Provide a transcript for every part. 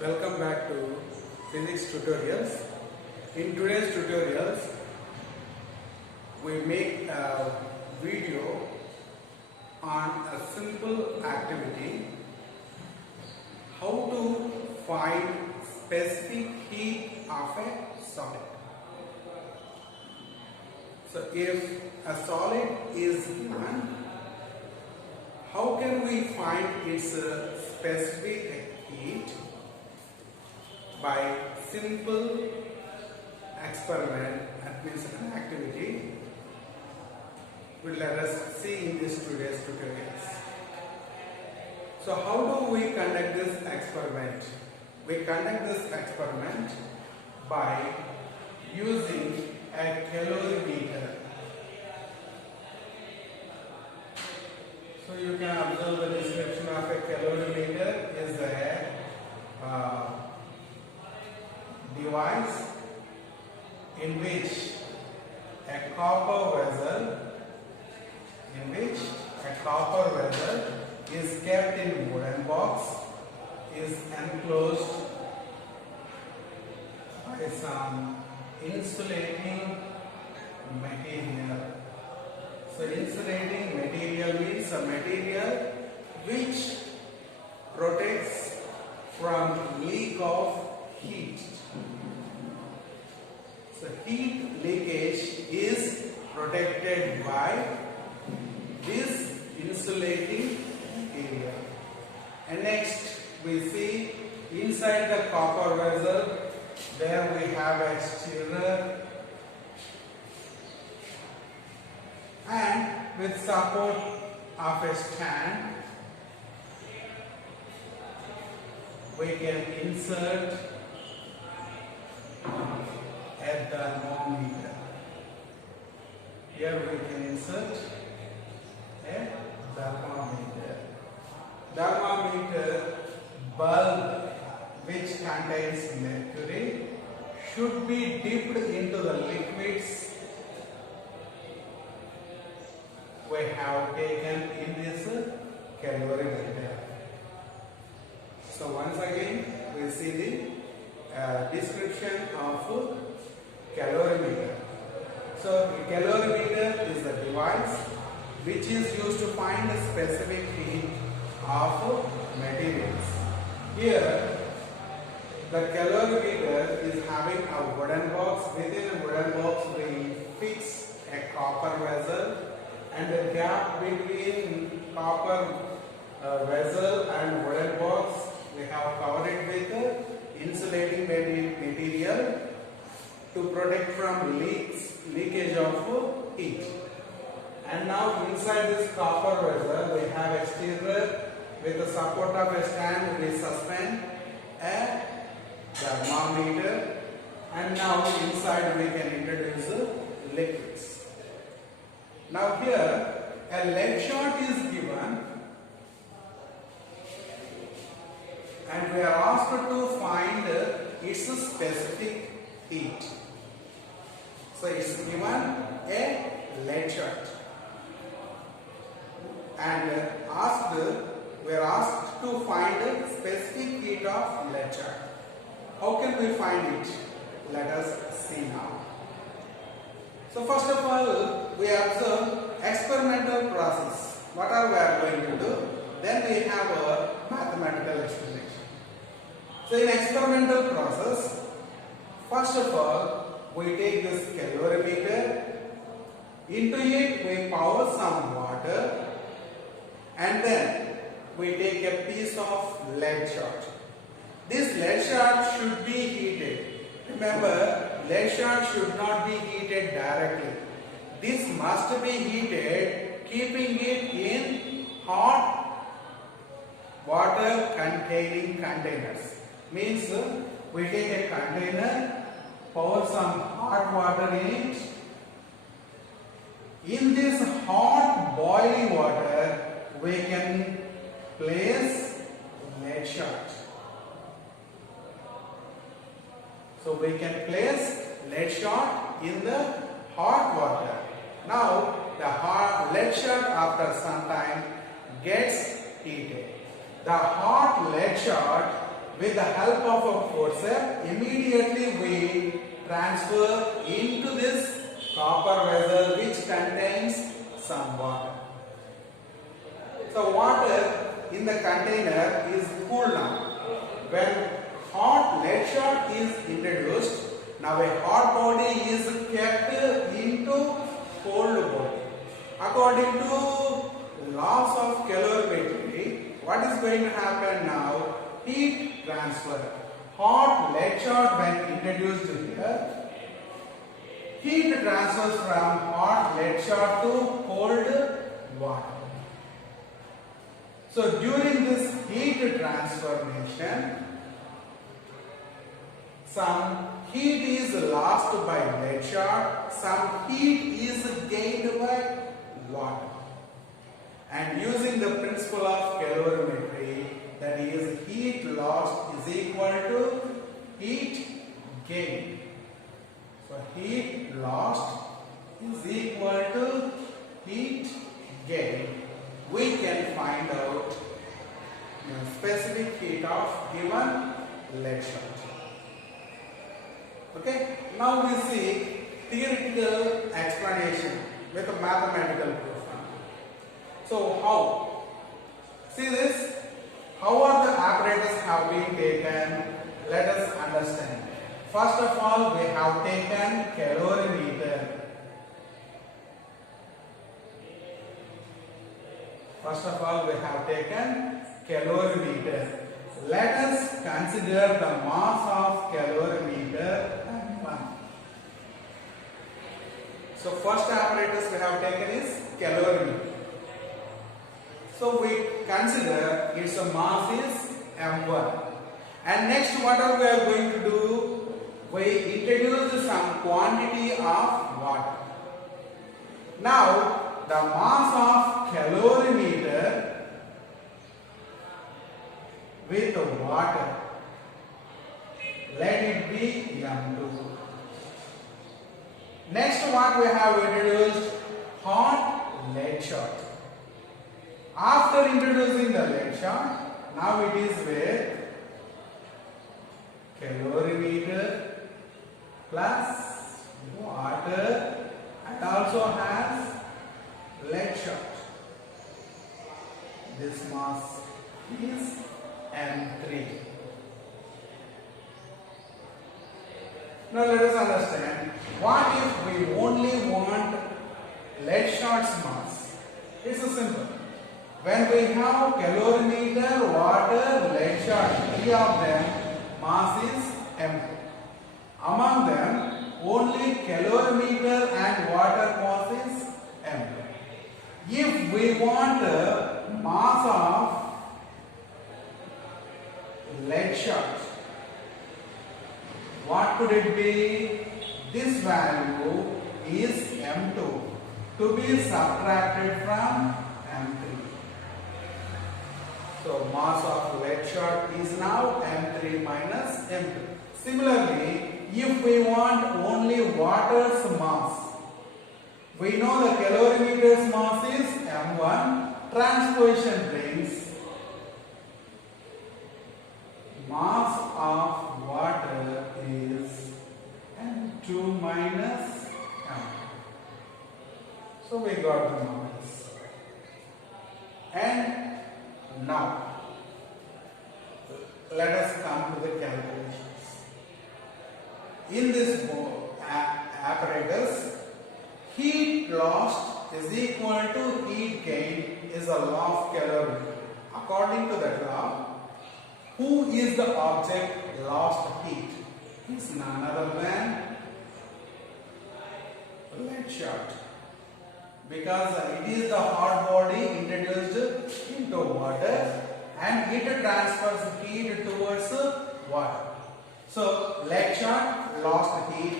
Welcome back to physics tutorials. In today's tutorials, we make a video on a simple activity, how to find specific heat of a solid. So if a solid is given, how can we find its specific heat? By simple experiment, that means an activity, will let us see in this today's tutorials. So how do we conduct this experiment? We conduct this experiment by using a calorimeter. So you can observe the description of a calorimeter is a device in which a copper vessel is kept in wooden box, is enclosed by some insulating material. So insulating material means a material which protects from leak of heat. So heat leakage is protected by this insulating material. And next we see inside the copper vessel, there we have a stirrer, and with support of a stand we can insert a thermometer. Here we can insert a thermometer. Thermometer bulb which contains mercury should be dipped into the liquids we have taken in this calorimeter. So once again we see the description of calorimeter. So the calorimeter is the device which is used to find the specific heat of materials. Here the calorimeter is having a wooden box. Within a wooden box we fix a copper vessel, and the gap between copper vessel and wooden box we have covered it with insulating material to protect from leakage of heat. And now inside this copper vessel we have a stirrer. With the support of a stand we suspend a thermometer, and now inside we can introduce liquids. Now here a lead shot is given and we are asked to find its specific heat. So it's given a lead shot and we are asked to find a specific heat of lead shot. How can we find it? Let us see now. So first of all we observe experimental process. What are we are going to do? Then we have a mathematical explanation. So in experimental process, first of all we take this calorimeter, into it we pour some water, and then we take a piece of lead shot. This lead shot should be heated. Remember, lead shot should not be heated directly. This must be heated keeping it in hot water containing containers. Means we take a container, pour some hot water in it. In this hot boiling water we can place lead shot. So we can place lead shot in the hot water. Now the hot lead shot after some time gets heated. The hot lead shot with the help of a forceps, immediately we transfer into this copper vessel which contains some water. So water in the container is cool now. When hot lead shot is introduced, now a hot body is kept into cold body. According to laws of calorimetry, what is going to happen now? Heat transfer. Hot lead shot when introduced here, heat transfers from hot lead shot to cold water. So during this heat transformation, some heat is lost by lead shot, some heat is gained by water. And using the principle of calorimetry, that is heat lost is equal to heat gained. So heat lost is equal to heat gained. We can find out the specific heat of given lead shot. Okay, now we see theoretical explanation with a mathematical proof. So how? See this? How are the apparatus have been taken? Let us understand. First of all, we have taken calorimeter. First of all, we have taken calorimeter. Let us consider the mass of calorimeter M1. So first apparatus we have taken is calorimeter. So we consider its mass is M1. And next what are we are going to do? We introduce some quantity of water. Now the mass of calorimeter with water, let it be M2. Next what we have introduced? Hot lead shot. After introducing the lead shot, now it is with calorimeter plus water and also has lead shot. This mass is M3. Now let us understand, what if we only want lead shot's mass? It's a simple. When we have calorimeter, water, lead shot, three of them, mass is M2. Among them, only calorimeter and water mass is M2. If we want mass of lead shot, what could it be? This value is M2 to be subtracted from M3. So mass of lead shot is now M3 minus M2. Similarly, if we want only water's mass, we know the calorimeter's mass is M1. Transposition brings mass of water is M2 minus M1. So we got the numbers. And now let us come to the calculations. In this apparatus, heat lost is equal to heat gained is a law of calorimetry. According to that law, who is the object lost heat? It's none other than lead shot. Because it is the hot body introduced into water and it transfers heat towards water. So lead shot lost heat,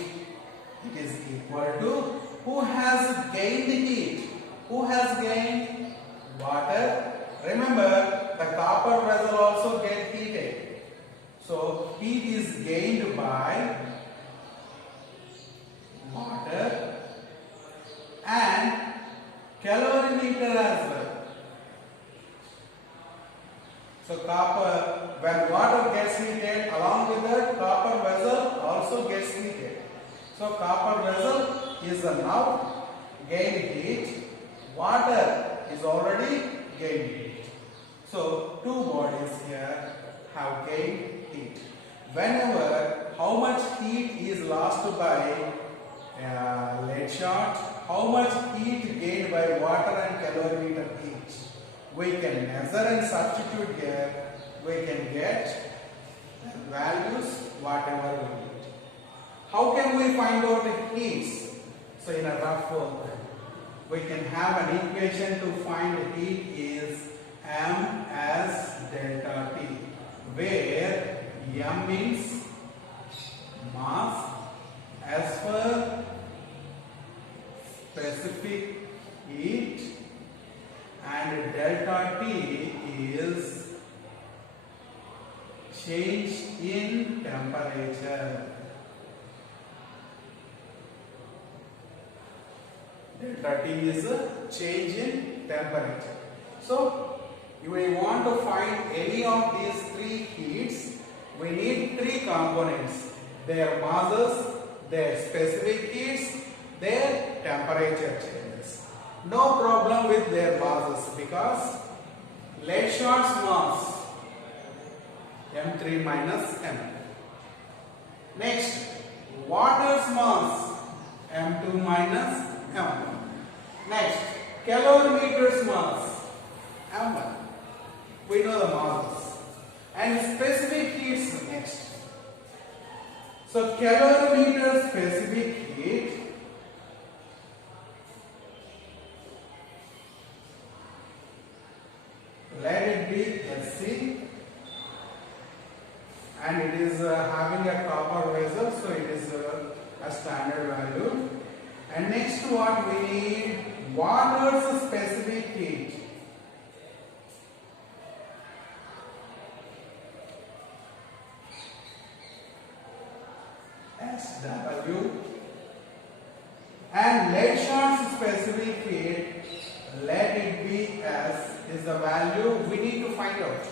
it is equal to who has gained heat? Who has gained? Water. Remember, the copper vessel also gets heated. So heat is gained by water and calorimeter as well. So copper, when water gets heated, along with that copper vessel also gets heated. So copper vessel is now gained heat. Water is already gained heat. So two bodies here have gained heat. Whenever how much heat is lost by lead shot, how much heat gained by water and calorimeter heat, we can measure and substitute here. We can get values whatever we need. How can we find out the heats? So in a rough work, we can have an equation to find heat is M as delta T, where M means mass as per specific heat and delta T is change in temperature. Delta T is a change in temperature. So, if we want to find any of these three heats, we need three components: their masses, their specific heats, their temperature changes. No problem with their masses because lead shot's mass M3 minus M. Next, water's mass M2 minus M1. Next, calorimeter's mass M1. We know the masses. And specific heats next. So calorimeter specific heat let it be Sc, and it is having a copper vessel, so it is a standard value. And next what we need, water's specific heat. SW, and lead shot's specific heat, let it be S is the value we need to find out.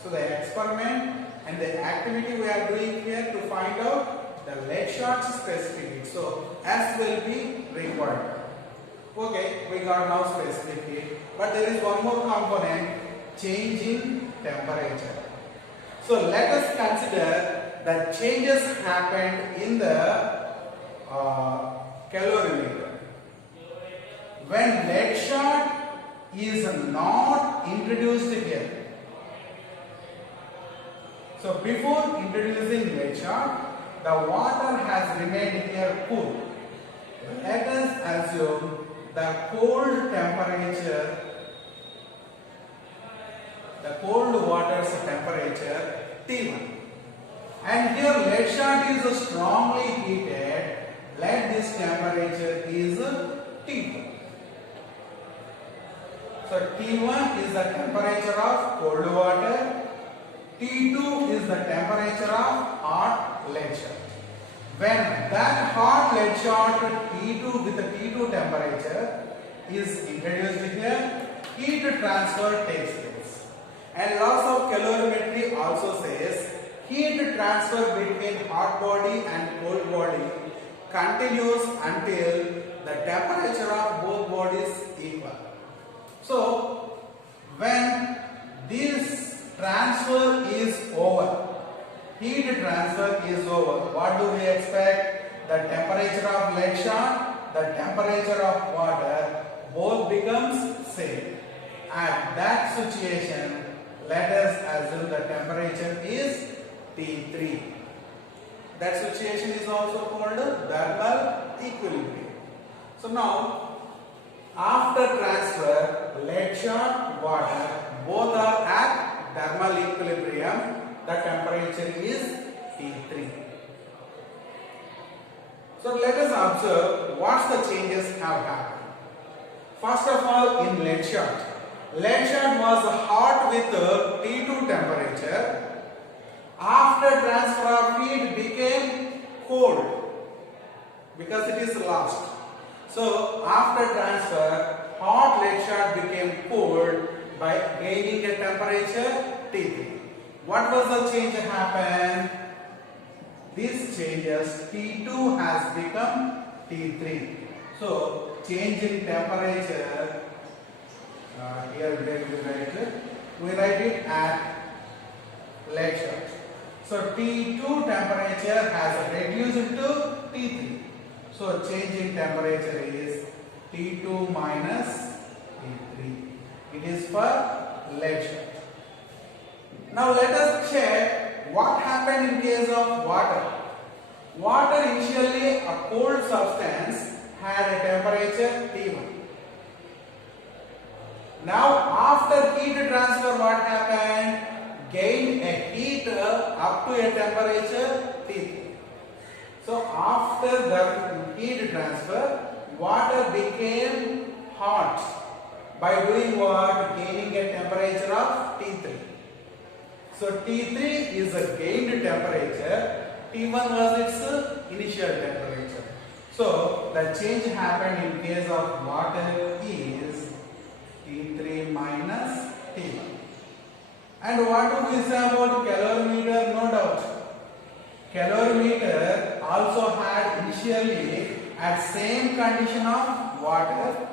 So the experiment and the activity we are doing here to find out the lead shot's specific heat. So S will be required. Okay, we got now specific heat, but there is one more component, change in temperature. So let us consider that changes happened in the calorimeter. When lead shot is not introduced here. So before introducing lead shot, the water has remained here cool. Let us assume the cold temperature, the cold water's temperature T1. And here lead shot is strongly heated. Let this temperature is T2. So T1 is the temperature of cold water. T2 is the temperature of hot lead shot. When that hot lead shot T2 with the T2 temperature is introduced here, heat transfer takes place. And laws of calorimetry also says heat transfer between hot body and cold body continues until the temperature of both bodies equal. So when this transfer is over, heat transfer is over, what do we expect? The temperature of lead shot, the temperature of water, both becomes same. At that situation, let us assume the temperature is T3. That situation is also called thermal equilibrium. So now, after transfer, lead shot, water, both are at thermal equilibrium. The temperature is T3. So let us observe what the changes have happened. First of all, in lead shot was hot with T2 temperature. After transfer of heat became cold because it is lost. So after transfer, hot lead shot became cold by gaining a temperature T3. What was the change happened? These changes T2 has become T3. So change in temperature, here we write it at lecture. So T2 temperature has reduced to T3. So change in temperature is T2 minus T3. It is for lecture. Now let us check what happened in case of water. Water, initially a cold substance, had a temperature T1. Now after heat transfer, what happened? Gained a heat up to a temperature T3. So after the heat transfer, water became hot by doing what? Gaining a temperature of T3. So T3 is a gained temperature, T1 was its initial temperature. So the change happened in case of water is T3 minus T1. And what do we say about calorimeter? No doubt. Calorimeter also had initially at same condition of water,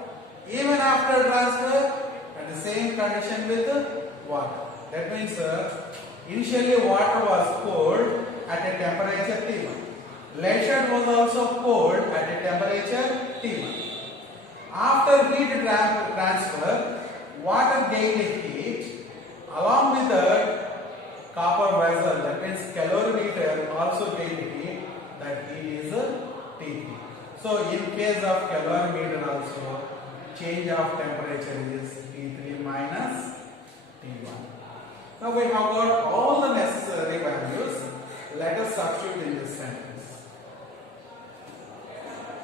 even after transfer at the same condition with water. That means initially water was cold at a temperature T1. Lead shot was also cold at a temperature T1. After heat transfer, water gained heat. Along with that, copper vessel, that means calorimeter, also gained heat. That heat is T3. So in case of calorimeter also, change of temperature is T3 minus T1. Now we have got all the necessary values. Let us substitute in this sentence.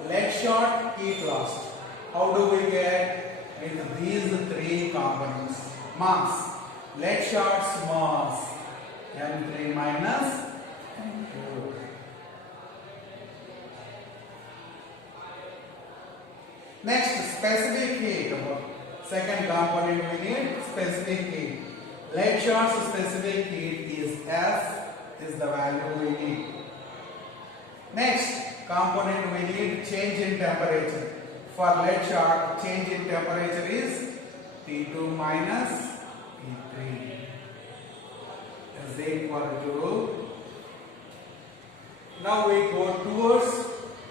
Lead shot, heat lost. How do we get? With these three components. Mass. Lead shot's mass M3 minus M2. Next, specific heat. Second component we need specific heat. Lead shot's specific heat is F, is the value we need. Next component we need change in temperature. For lead shot, change in temperature is T2 minus T3 is equal to. Now we go towards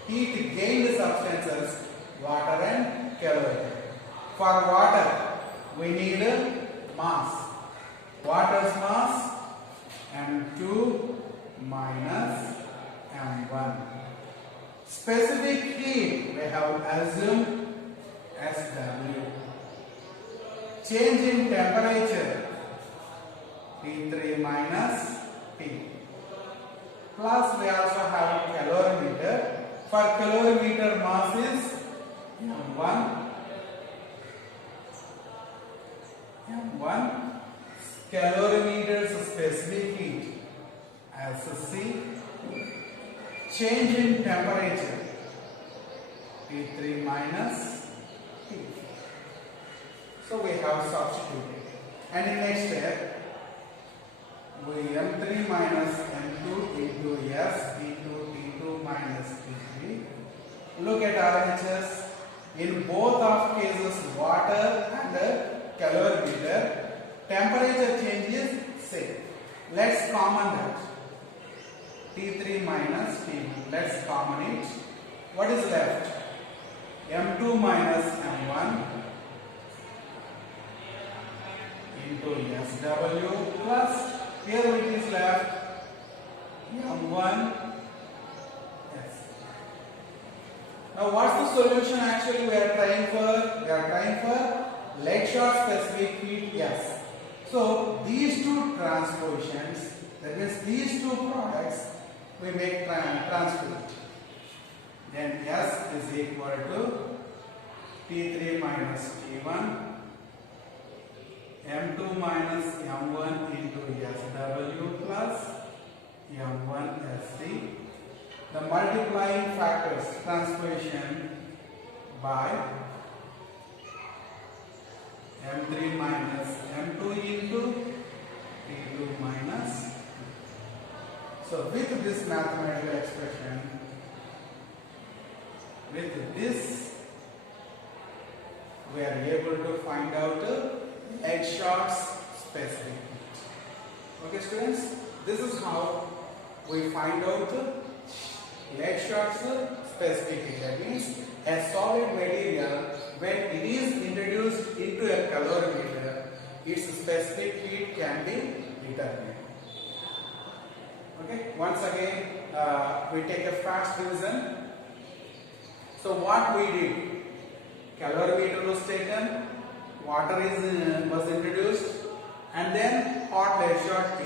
heat gained substances, water and calorimeter. For water, we need mass. Water's mass M2 minus M1. Specific heat, we have assumed SW. Change in temperature T3 minus T. Plus we also have calorimeter. For calorimeter, mass is M1. Calorimeter's specific heat as C. Change in temperature T3 minus T. So we have substituted. And in next step, we M3 minus M2 into S into T2 minus T3. Look at RHS. In both of cases, water and calorimeter, temperature change is same. Let's common that. T3 minus T1. Let's common it. What is left? M2 minus M1 into SW plus, here it is left M1 S. Now what's the solution actually we are trying for? We are trying for lead shot specific heat S. So these two transpositions, that means these two products, we make transparent. Then S is equal to T3 minus T1, M2 minus M1 into SW plus M1 SC. The multiplying factors, transposition by M3 minus So with this mathematical expression, with this, we are able to find out Earthshot's specific heat. Okay, students, this is how we find out Earthshot's specific heat. That means a solid material, when it is introduced into a calorimeter, its specific heat can be determined. Okay, once again, we take a fast revision. So what we did, calorimeter was taken, water was introduced, and then hot Earthshot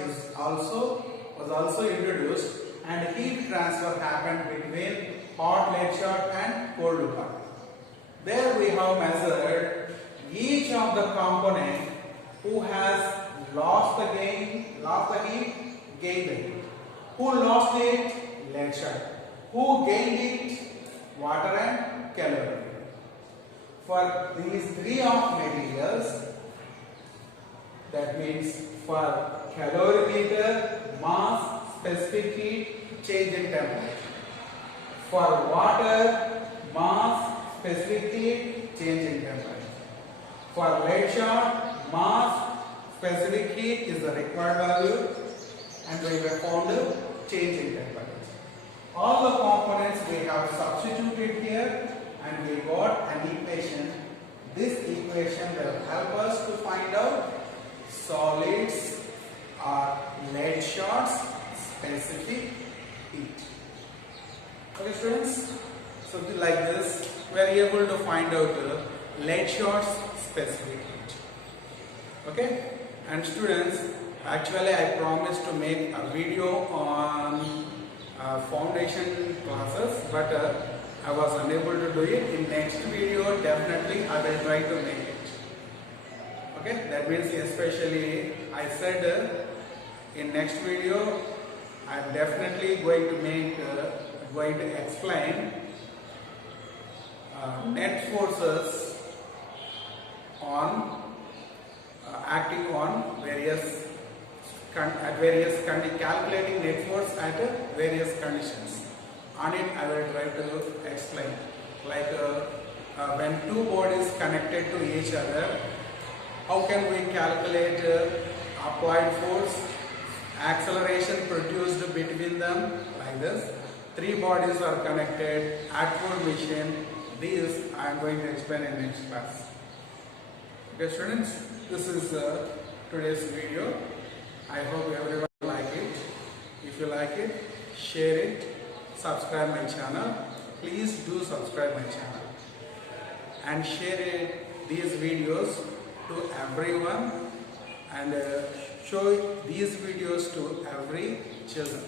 was also introduced, and heat transfer happened between hot Earthshot and cold water. There we have measured each of the component who has lost the heat, gained the heat. Who lost it? Earthshot. Who gained it? Water and calorimeter. For these three of materials, that means for calorimeter, mass, specific heat, change in temperature. For water, mass, specific heat, change in temperature. For Earthshot, mass, specific heat is the required value, and we have found change in temperature. All the components we have substituted here, and we got an equation. This equation will help us to find out solids or Earthshot's specific heat. Okay, students, so like this we are able to find out Earthshot's specific heat. Okay, and students, actually I promised to make a video on foundation classes, but I was unable to do it. In next video, definitely I will try to make it. Okay, that means especially I said in next video I am definitely going to explain net forces on acting on calculating net force at various conditions. On it I will try to explain, like when two bodies connected to each other, how can we calculate applied force, acceleration produced between them, like this. Three bodies are connected at full machine. These I am going to explain in next class. Okay, students, this is today's video. I hope everyone like it. If you like it, share it, subscribe my channel. Please do subscribe my channel and share these videos to everyone, and show these videos to every children.